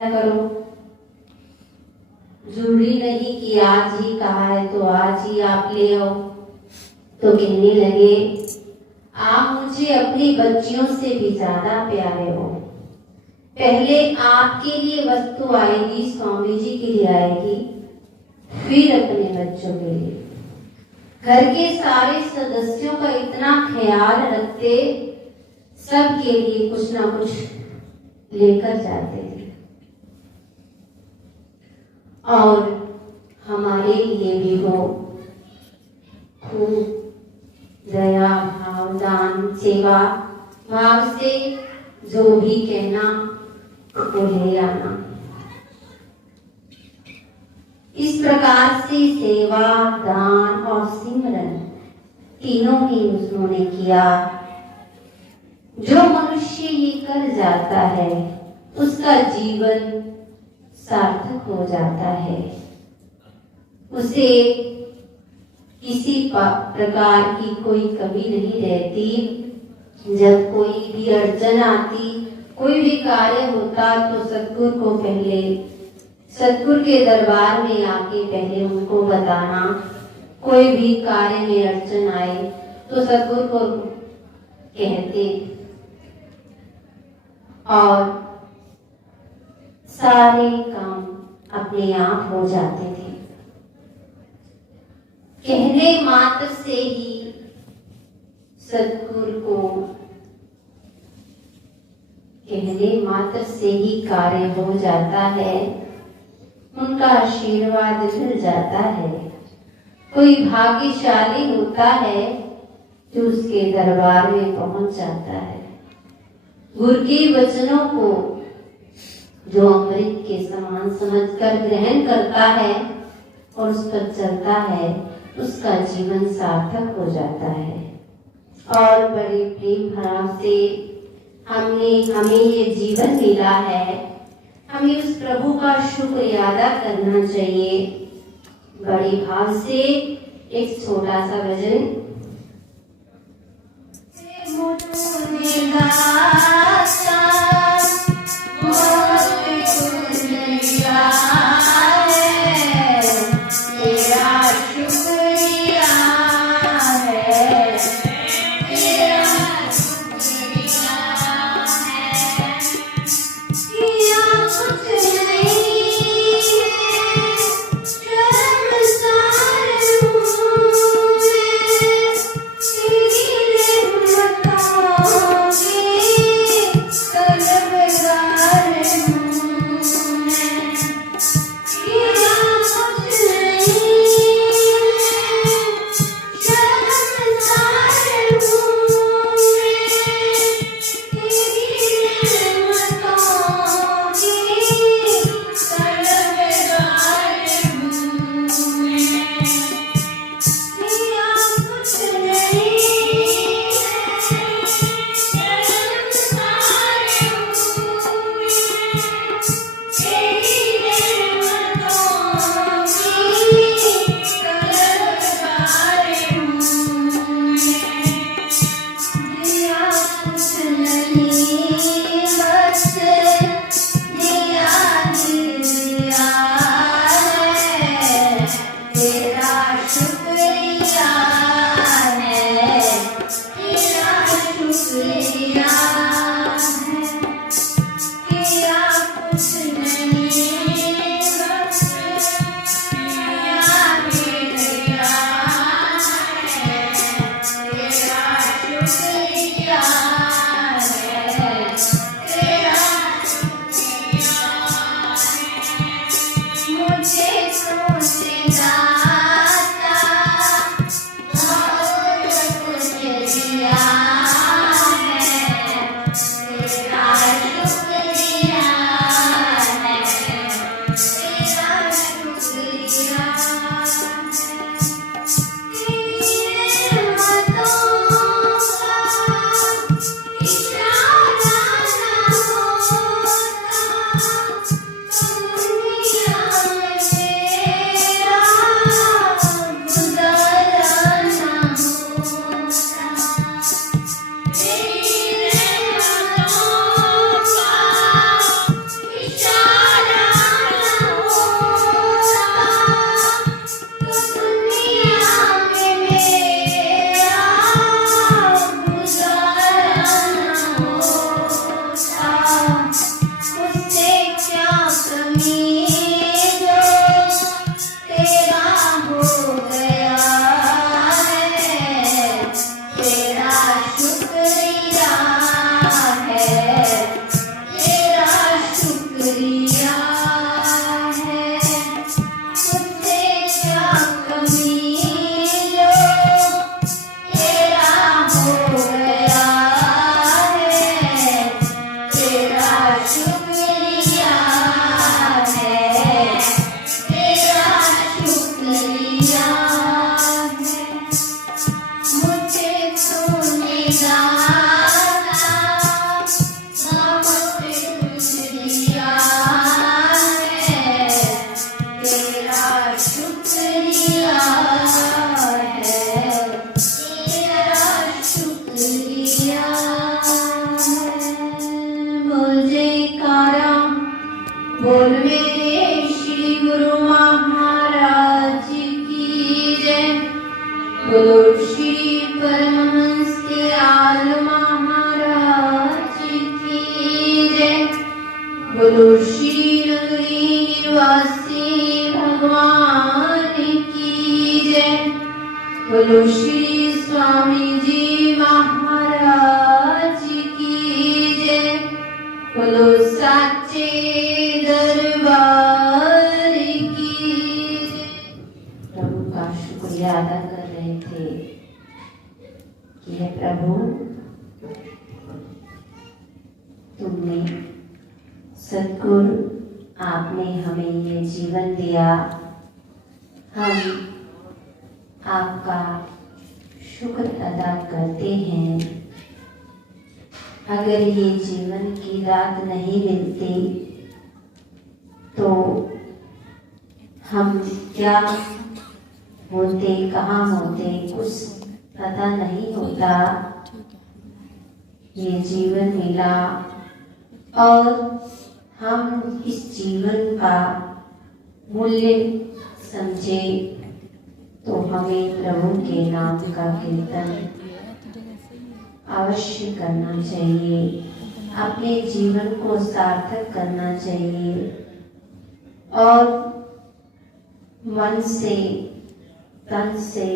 करो। जरूरी नहीं कि आज ही कहा है तो आज ही आप ले आओ। तो कहने लगे, आप मुझे अपनी बच्चियों से भी ज्यादा प्यारे हो। पहले आपके लिए वस्तु आएगी, स्वामी जी के लिए आएगी, फिर अपने बच्चों के लिए। घर के सारे सदस्यों का इतना ख्याल रखते, सबके लिए कुछ ना कुछ लेकर जाते थे। और हमारे लिए भी वो खूब दया भाव दान सेवा भाव से जो भी कहना वो ले आना। इस प्रकार से सेवा दान और सिमरन तीनों ही उन्होंने किया। जो मनुष्य ये कर जाता है उसका जीवन सार्थक हो जाता है। उसे किसी प्रकार की कोई कमी नहीं रहती। जब कोई भी अड़चन आती, कोई भी कार्य होता तो सतगुरु को पहले सतगुरु के दरबार में आके पहले उनको बताना। कोई भी कार्य में अड़चन आए तो सतगुरु को कहते और सारे काम अपने आप हो जाते थे। कहने मात्र से ही सतगुरु को कहने मात्र से ही कार्य हो जाता है। उनका आशीर्वाद मिल जाता है। कोई भाग्यशाली होता है जो उसके दरबार में पहुंच जाता है। गुरु के वचनों को जो अमृत के समान समझकर ग्रहण करता है और उस पर चलता है, उसका जीवन सार्थक हो जाता है। और बड़े प्रेम भाव से हमें ये जीवन मिला है, हमें उस प्रभु का शुक्र अदा करना चाहिए। बड़े भाव से एक छोटा सा भजन। बोल मेरे श्री गुरु महाराज की जय। बोलो श्री परमहंस दयाल महाराज की जय। बोलो श्री नगरी निवासी भगवान की जय। बोलो श्री स्वामी जी महाराज की जय। बोलो साचे दरबार की जय। प्रभु का शुक्रिया अदा कर रहे थे कि हे प्रभु, तुमने सद्गुरु आपने हमें ये जीवन दिया, हम आपका शुक्र अदा करते हैं। अगर ये जीवन की रात नहीं मिलती तो हम क्या होते, कहाँ होते, कुछ पता नहीं होता। ये जीवन मिला और हम इस जीवन का मूल्य समझे तो हमें प्रभु के नाम का कीर्तन अवश्य करना चाहिए, अपने जीवन को सार्थक करना चाहिए और मन से, तन से,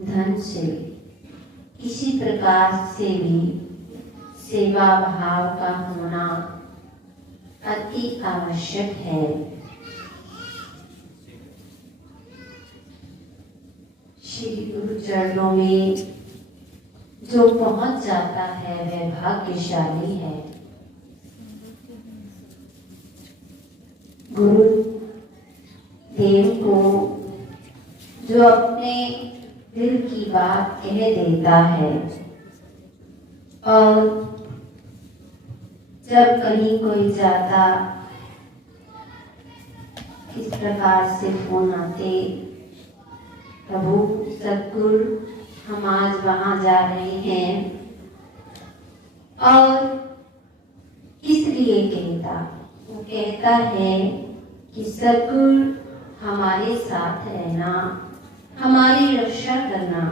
धन से किसी प्रकार से भी सेवा भाव का होना अति आवश्यक है। श्री गुरु चरणों में जो पहुंच जाता है वह भाग्यशाली है। गुरु देव को जो अपने दिल की बात कह देता है और जब कहीं कोई जाता, किस प्रकार से फोन आते, प्रभु सद्गुरु हम आज वहां जा रहे हैं, और इसलिए कहता, वो कहता है कि सद्गुरु हमारे साथ रहना, हमारी रक्षा करना,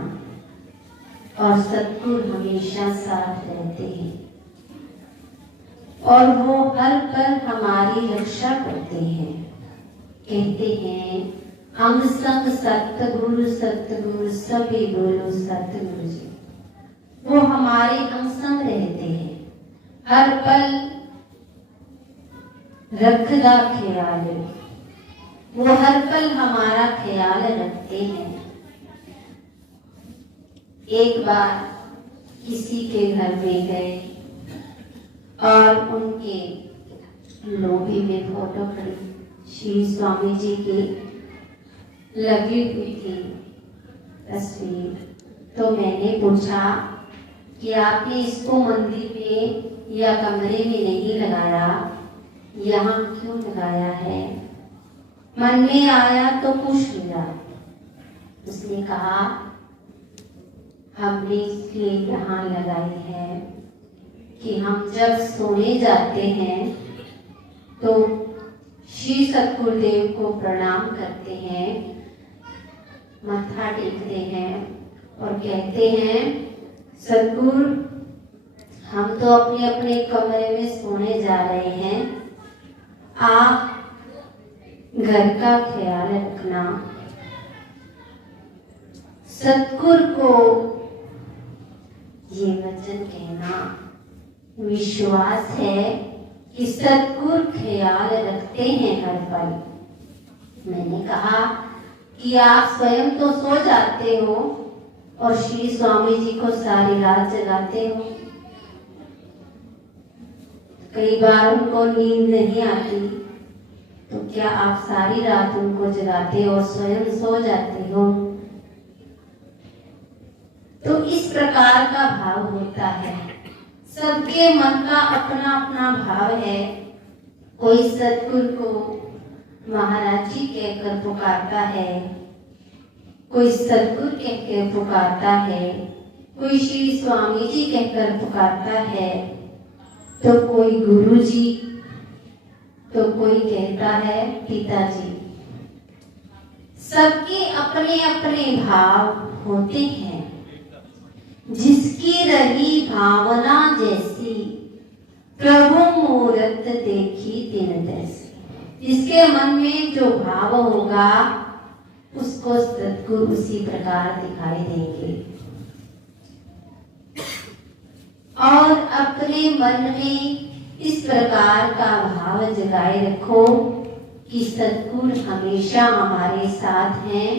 और सद्गुरु हमेशा साथ रहते हैं और वो हर पल हमारी रक्षा करते हैं। कहते हैं अंग संग सतगुरु सतगुरु सभी बोलो सतगुरु जी। वो हमारे अंग संग रहते हैं, हर पल रखदा ख्याल, वो हर पल हमारा ख्याल रखते हैं। एक बार किसी के घर में गए और उनके लोभी में फोटो खड़ी श्री स्वामी जी की लगी हुई थी तस्वीर, तो मैंने पूछा कि आपने इसको मंदिर में या कमरे में नहीं लगाया, यहाँ क्यों लगाया है? मन में आया तो पूछ लिया। उसने कहा हमने इसलिए यहाँ लगाई है कि हम जब सोने जाते हैं तो श्री सतगुरुदेव को प्रणाम करते हैं, मत्था टेकते हैं और कहते हैं सतगुरु हम तो अपने अपने कमरे में सोने जा रहे हैं, आप घर का ख्याल रखना। सतगुरु को ये वचन कहना विश्वास है कि सतगुरु ख्याल रखते हैं हर पल। मैंने कहा कि आप स्वयं तो सो जाते हो और श्री स्वामी जी को सारी रात जगाते हो, कई बार उनको नींद नहीं आती, तो क्या आप सारी रात उनको जगाते और स्वयं सो जाते हो? तो इस प्रकार का भाव होता है। सबके मन का अपना अपना भाव है। कोई सतगुरु को महाराज जी कहकर पुकारता है, कोई सतगुरु कहकर पुकारता है, कोई श्री स्वामी जी कहकर पुकारता है, तो कोई गुरु जी, तो कोई कहता है पिताजी। सबके अपने अपने भाव होते हैं। जिसकी रही भावना जैसी, प्रभु मूरत देखी तिन तैसी। जिसके मन में जो भाव होगा उसको सद्गुरु उसी प्रकार दिखाई देंगे। और अपने मन में इस प्रकार का भाव जगाए रखो कि सद्गुरु हमेशा हमारे साथ हैं।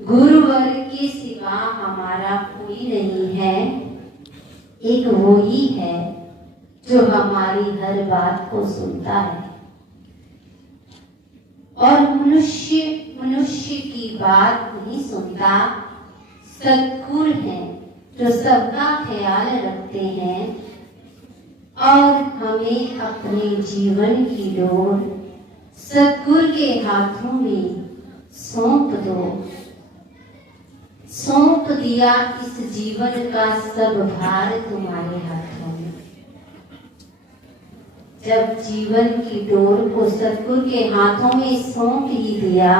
गुरुवर के सिवा हमारा कोई नहीं है। एक वो ही है जो हमारी हर बात को सुनता है। और मनुष्य की बात नहीं सुनता। सद्गुरु हैं जो सबका ख्याल रखते हैं। और हमें अपने जीवन की डोर सद्गुरु के हाथों में सौंप दो। सौंप दिया इस जीवन का सब भार तुम्हारे हाथों में। जब जीवन की डोर को सद्गुरु के हाथों में सौंप ही दिया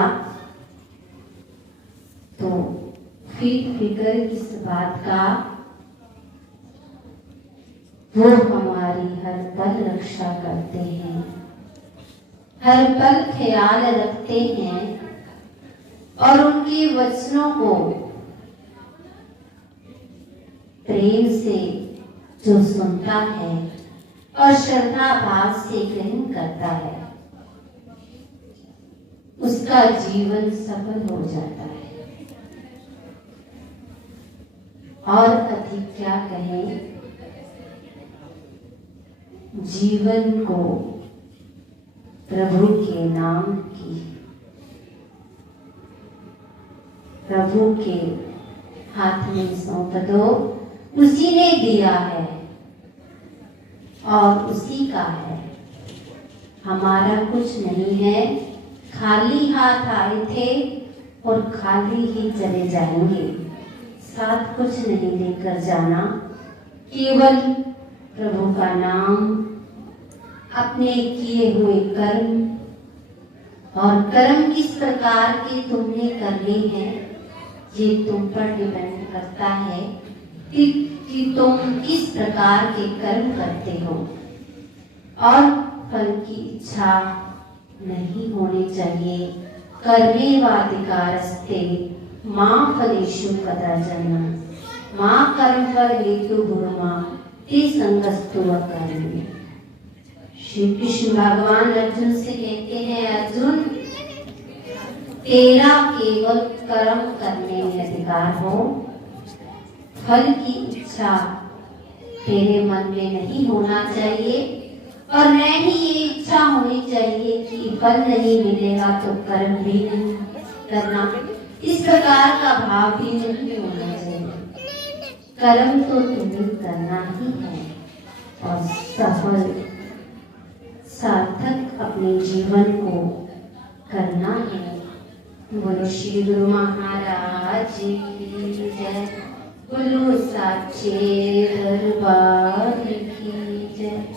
तो फिक्र किस बात का। वो हमारी हर पल रक्षा करते हैं, हर पल ख्याल रखते हैं। और उनके वचनों को प्रेम से जो सुनता है और श्रद्धा भाव से ग्रहण करता है उसका जीवन सफल हो जाता है। और अधिक क्या कहें, जीवन को प्रभु के नाम की, प्रभु के हाथ में सौंप दो। उसी ने दिया है और उसी का है। हमारा कुछ नहीं है। खाली हाथ आए थे और खाली ही चले जाएंगे। साथ कुछ नहीं लेकर जाना, केवल प्रभु का नाम, अपने किए हुए कर्म। और कर्म किस प्रकार के तुमने करने हैं ये तुम पर डिपेंड करता है कि तुम किस प्रकार के कर्म करते हो। और फल की इच्छा नहीं होनी चाहिए। कर्मेवाधिकारस्ते मां फलेषु कदाचन मां कर्मफल हेतु भूर्मा ते संगस्तु अकर्मण्य। श्री कृष्ण भगवान अर्जुन से कहते हैं, अर्जुन तेरा केवल कर्म करने में अधिकार हो। फल की इच्छा तेरे मन में नहीं होना चाहिए। और न ही ये इच्छा होनी चाहिए कि फल नहीं मिलेगा तो कर्म भी नहीं करना। इस प्रकार का भाव भी नहीं होना चाहिए। कर्म तो तुम्हें करना ही है और सफल सार्थक अपने जीवन को करना है। बोलो श्री गुरु महाराज की जय। बोलो साचे दरबार की जय।